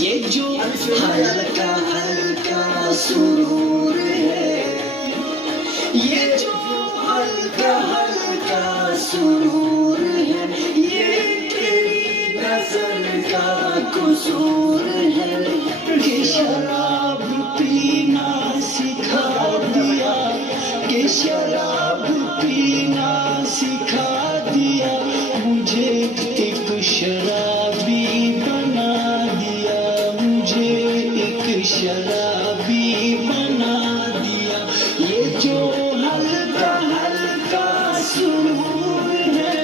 ये जो हल्का हल्का सुरूर है, ये जो हल्का हल्का सुरूर है, ये तेरी नजर का कसूर है कि शराब पीना सिखा दिया, कि शराब पीना सिखा दिया, मुझे एक शराबी बना दिया, मुझे एक शराबी बना दिया। ये जो हल्का हल्का सुरूर है,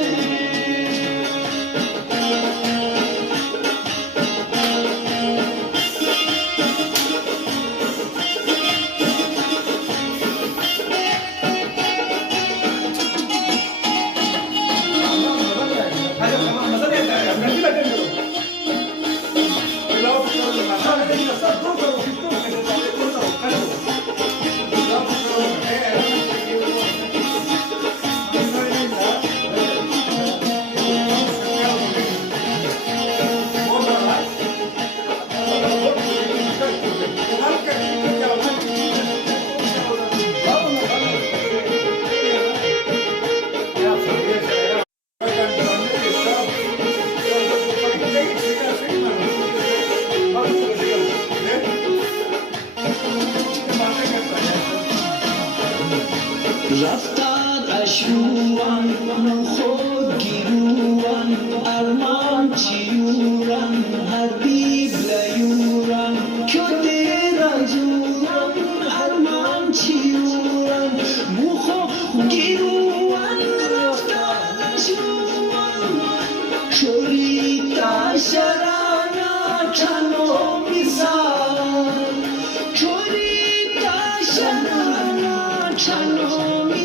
رفتار اشوان خود گیروان ارمان چیوران حبیب لیوران کدیر جوران ارمان چیوران مخو گیروان رفتار اشوان چوریتا شرانا چنو میسان چوریتا شرانا چنو